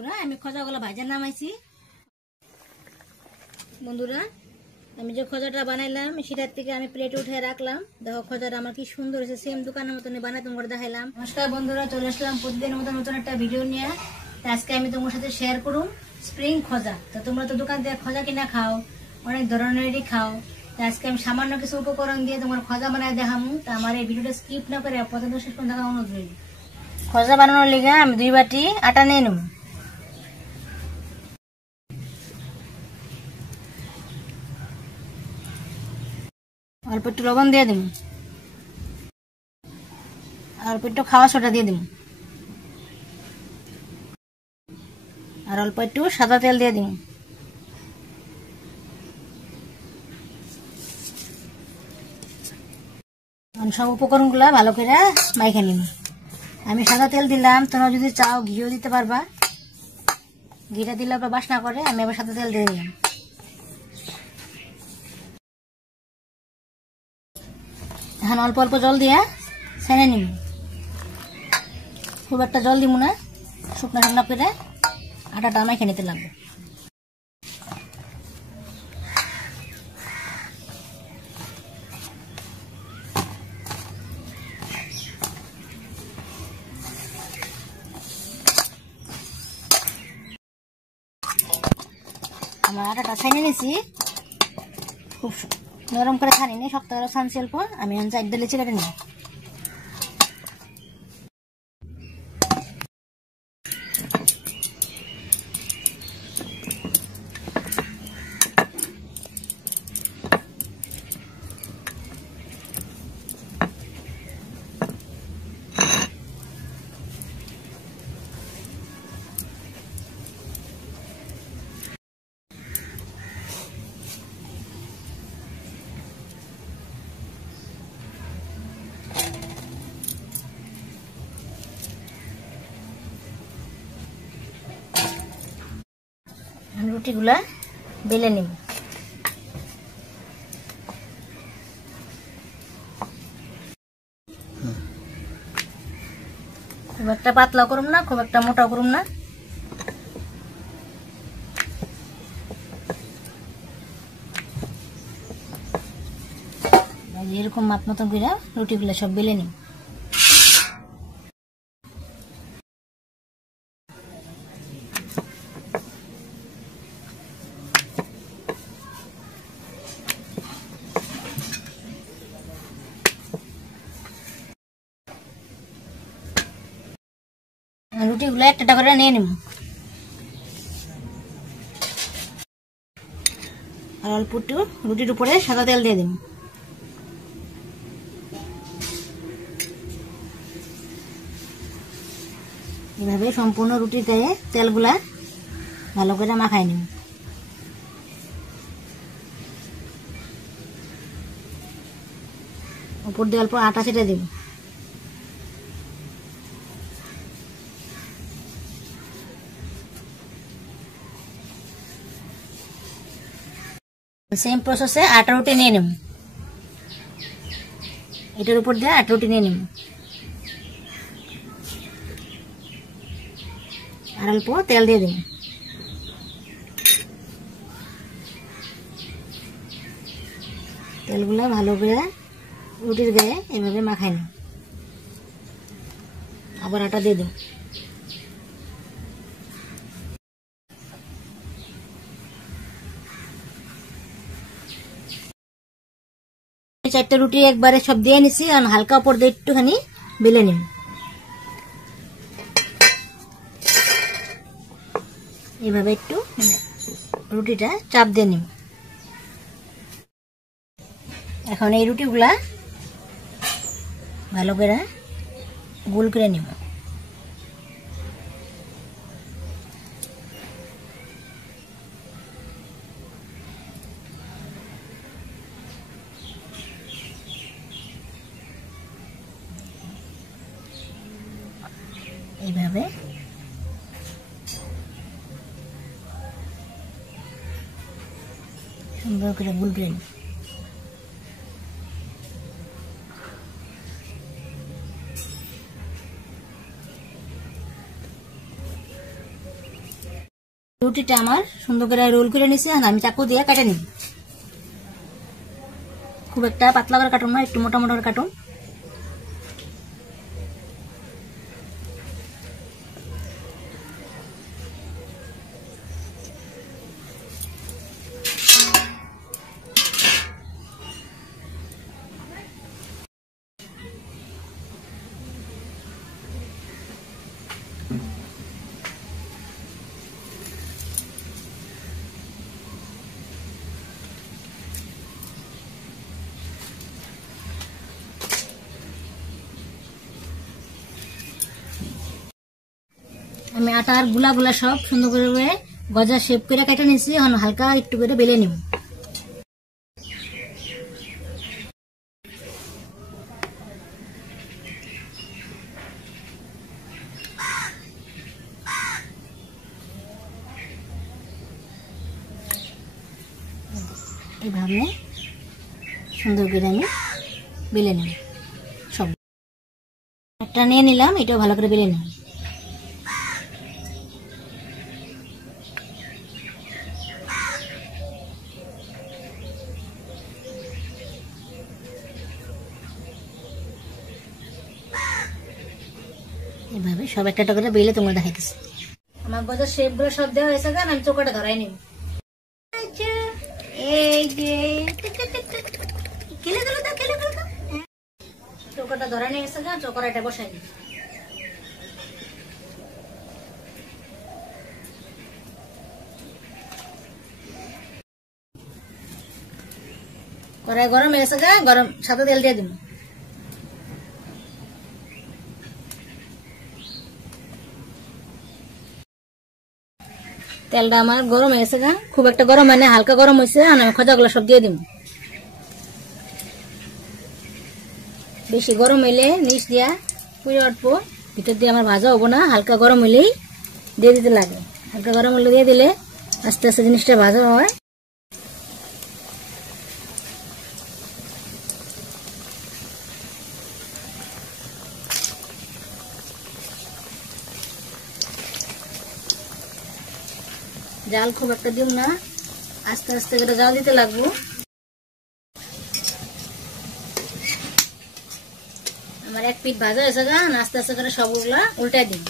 বন্ধুরা আমি খোঁজাগুলো ভাজার নামাইছি। বন্ধুরা আমি যে খোঁজাটা বানাইলাম সেটার থেকে আমি প্লেটে উঠে রাখলাম। দেখো খোঁজাটা আমার কি সুন্দর হয়েছে, সেম দোকানের মতন বানাই তোমার দেখাইলাম। নমস্কার বন্ধুরা, চলে আসলাম প্রতিদিনের মতো নতুন একটা ভিডিও নিয়ে। আজকে আমি তোমার সাথে শেয়ার করুম স্প্রিং খোঁজা। তো তোমরা তো দোকান থেকে খোঁজা কিনা খাও, অনেক ধরনেরই খাও। আজকে আমি সামান্য কিছু উপকরণ দিয়ে তোমার খোঁজা বানায় দেখামু। তা আমার এই ভিডিওটা স্কিপ না করে প্রথম শেষ পর্যন্ত দেখা অনুরোধ রইল। খোঁজা বানানোর লিগে আমি 2 বাটি আটা নিয়ে নেব। অল্প একটু লবণ দিয়ে দিব, অল্প একটু খাওয়া সোডা দিয়ে দিব, আর অল্প একটু সাদা তেল দিয়ে দিব। সব উপকরণগুলো ভালো করে মাইখে নিব। আমি সাদা তেল দিলাম, তোমরা যদি চাও ঘিও দিতে পারবা। ঘিটা দিলে আবার বাসনা করে, আমি আবার সাদা তেল দিয়ে দিলাম। এখন অল্প অল্প জল দিয়ে ছেনে নিব। খুব একটা জল দিব না, শুকনো শুকনো করে আটাটা মাইখে নিতে লাগবে। আমার আটাটা ছাইনে নিয়েছি, খুব নরম করে ছানি নি, শক্ত করে ছানছি অল্প। আমি এখন 4 ডালে কেটে নিই। রুটিগুলা বেলে নিব। খুব একটা পাতলা করুম না, খুব একটা মোটা করুম না। এরকম মাপ মতন করে রুটিগুলা সব বেলে নিব। রুটিগুলো একটা করে নিয়ে নিব, আর অল্প একটু রুটির উপরে সাদা তেল দিয়ে দিব। এভাবে সম্পূর্ণ রুটির গায়ে তেলগুলা ভালো করে মাখাই নিব। উপর দিয়ে অল্প আটা ছেটে দিব। সেম প্রসেসে 8টা রুটি নিয়ে নেব। এটার উপর দিয়ে 8 রুটি নিয়ে নেব, আর অল্প তেল দিয়ে দেব। তেলগুলো ভালো করে রুটির গায়ে এভাবে মাখাই নেব। আবার আটা দিয়ে দেব। 4টা রুটি একবারে সব দিয়ে নিছি, আর হালকা উপর দিয়ে একটুখানি বেলে নিব। এভাবে একটু রুটিটা চাপ দিয়ে নিব। এখন এই রুটিগুলা ভালো করে গোল করে নিব। এইভাবে সুন্দর করে গোল করে নিব। রুটিটা আমার সুন্দর করে রোল করে নিছি, আর আমি চাকু দিয়ে কেটে নিই। খুব একটা পাতলা করে কাটুন না, একটু মোটা মোটা করে কাটুন। আমি আটার গুলা গুলা সব সুন্দর করে গজা শেপ করে কেটে নিয়েছি। এখন হালকা একটু করে বেলে নিব। এইভাবে সুন্দর করে আমি বেলে নিব। সব একটা নিয়ে নিলাম, এটাও ভালো করে বেলে নিব। এভাবে সব একটা একটা করে বেলে তোমরা দেখাইতেছি। আমার গজার শেপ গুলো সব দেওয়া হয়েছে, কারণ আমি চোখাটা ধরাই নিব। এই যে চোখাটা ধরাই নিয়ে গেছে, চোখটা বসাই নিব। কড়াই গরম হয়ে গেছে, গরম সাথে তেল দিয়ে দিব। তেলটা আমার গরম হয়ে গেছে, খুব একটা গরম মানে হালকা গরম হয়েছে। আমি খোঁজাগুলো সব দিয়ে দিব। বেশি গরম হইলে নিচ দিয়া পুড়ে উঠবো, ভিতর দিয়ে আমার ভাজা হবো না। হালকা গরম হইলেই দিয়ে দিতে লাগে। হালকা গরম হলে দিয়ে দিলে আস্তে আস্তে জিনিসটা ভাজা হয়। জাল খুব একটা দিব না, আস্তে আস্তে করে জাল দিতে লাগবো। আমার এক পিঠ ভাজা হয়েছে, আস্তে আস্তে করে সবগুলা উল্টাই দিন।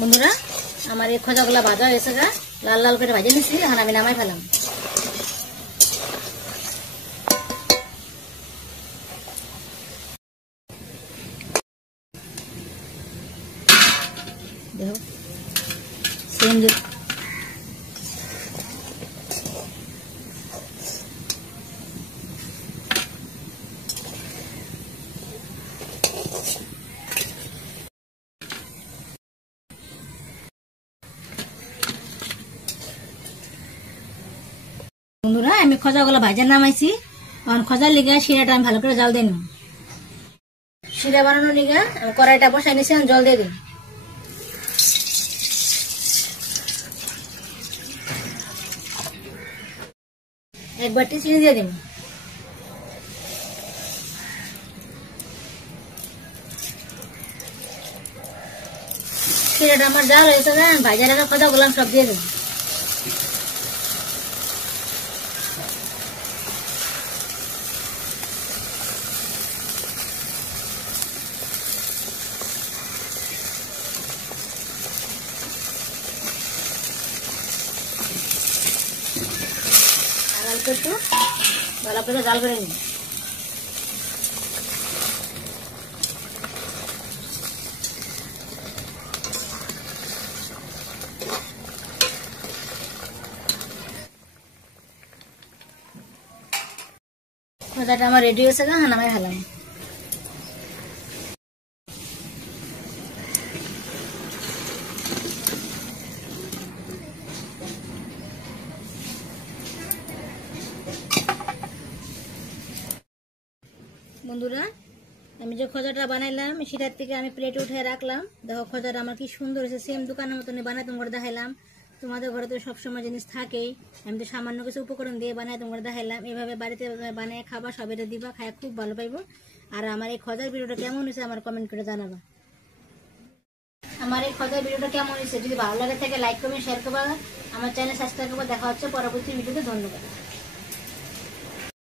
বন্ধুরা, আমার এই খোঁজাগুলা ভাজা হয়েছে, লাল লাল করে ভাজে নিচ্ছি। এখন আমি নামাই ফেলাম। দেখো সেম বন্ধুরা, আমি খোঁজাগুলো ভাজা নামাইছি। এখন খোঁজার লিগা শিরাটা আমি ভালো করে জাল দিয়ে নিব। শিরা বানানোর লিগা আমি কড়াইটা বসাই নিয়েছি, জল দিয়ে দিই। এক বাটি চিনি দিয়ে দিব। শিরাটা আমার জাল হয়েছে, ভাজা রাখা খোঁজাগুলো সব দিয়ে দেব। একটু ভালো করে জাল করে নিই। ভাজাটা আমার রেডি হয়েছে, নামাই ফেলাম। বন্ধুরা, আমি যে খোঁজাটা বানাইলাম সেটার থেকে আমি প্লেটে উঠে রাখলাম। দেখো খোঁজাটা আমার কি সুন্দর হয়েছে, সেম দোকানের মতন বানাই তোমাকে দেখাইলাম। তোমাদের ঘরে তো সবসময় জিনিস থাকেই, আমি তো সামান্য কিছু উপকরণ দিয়ে বানাই তোমাকে দেখাইলাম। এভাবে বাড়িতে বানিয়ে খাবা, সবাইটা দিবা, খায় খুব ভালো পাইবো। আর আমার এই খোঁজার ভিডিওটা কেমন হয়েছে আমার কমেন্ট করে জানাবা। আমার এই খোঁজার ভিডিওটা কেমন হয়েছে যদি ভালো লাগে থাকে লাইক কমেন্ট শেয়ার করবা, আমার চ্যানেল সাবস্ক্রাইব করবা। দেখা হচ্ছে পরবর্তী ভিডিওতে। ধন্যবাদ।